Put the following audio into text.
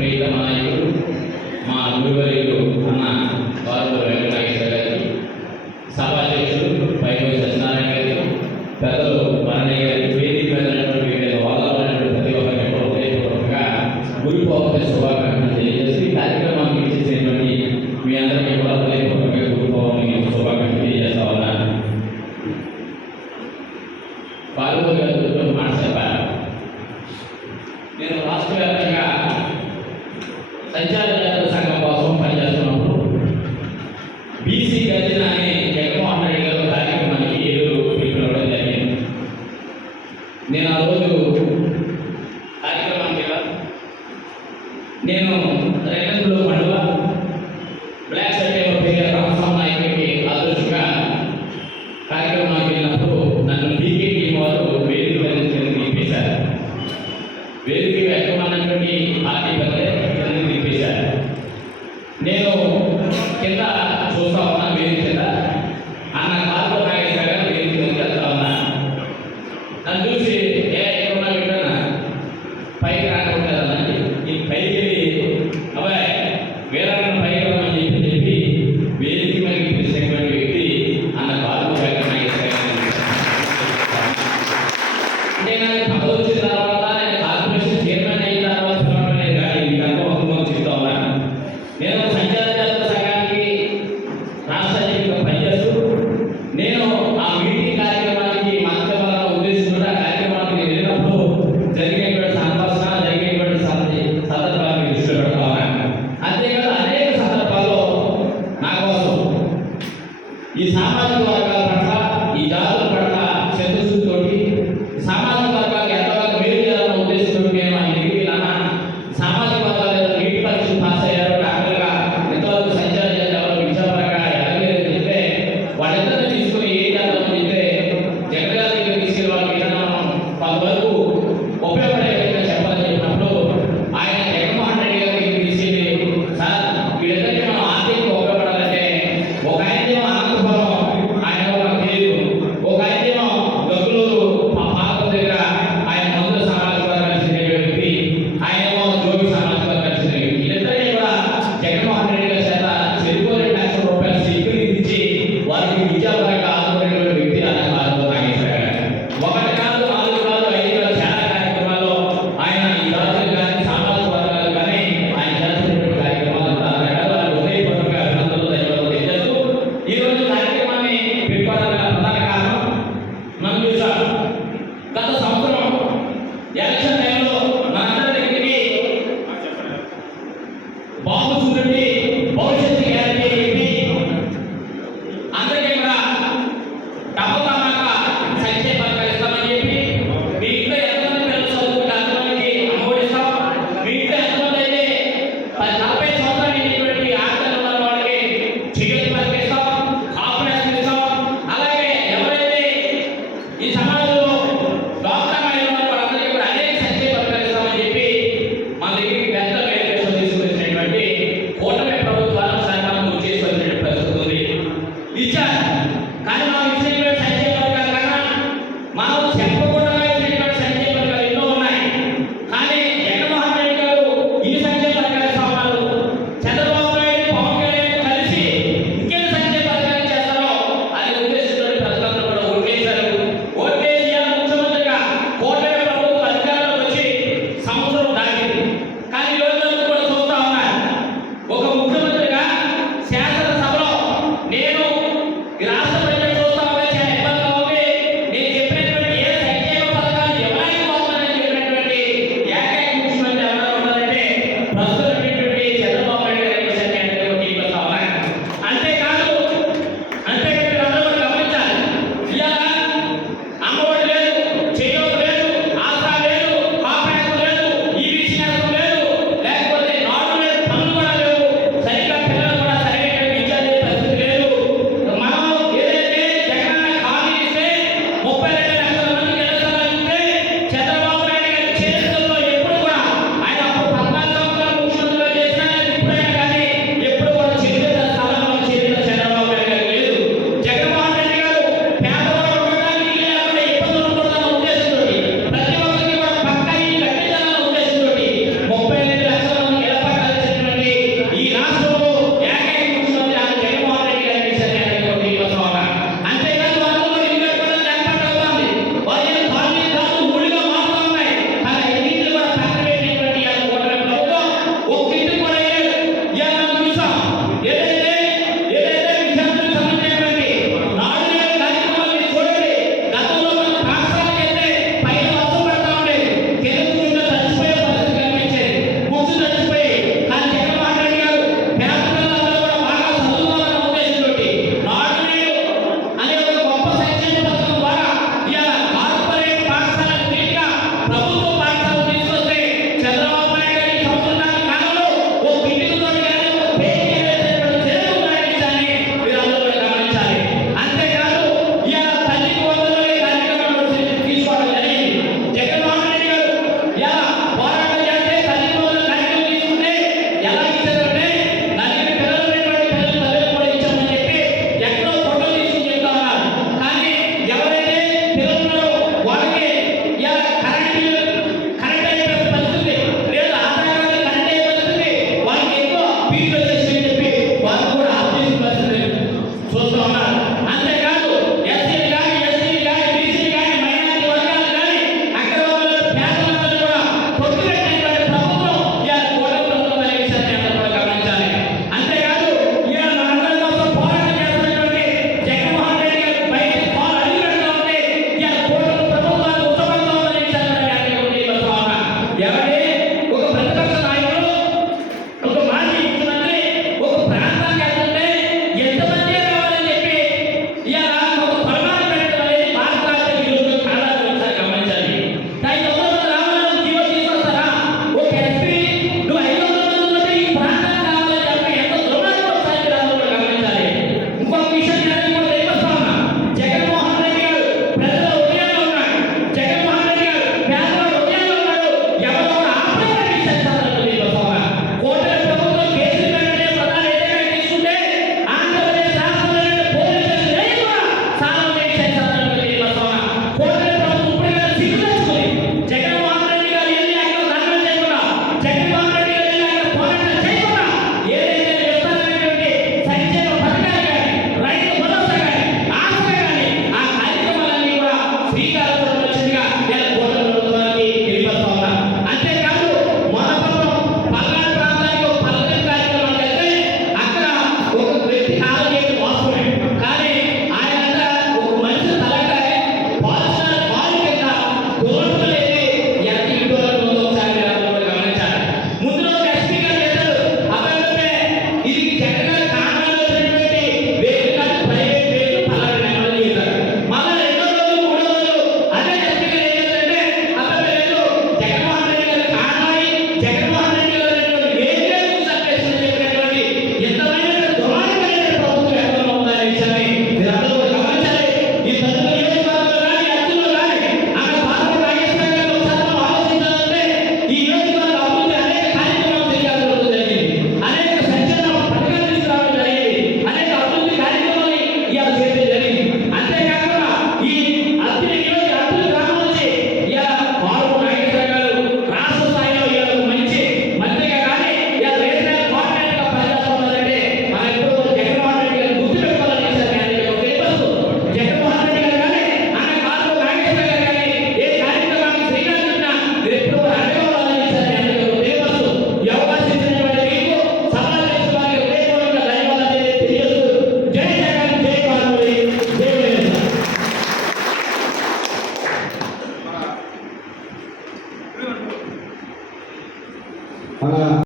ప్రేత నాయకుడు మా గురువర్యులు అన్న బాబు వెంకటేశ్వర గారు సభాధ్యక్షుడు పైభవ సత్యనారాయణ గారు పెద్దలు మరణయ్య గారు వేదిక మీద వాళ్ళ பிசி ở những vị trí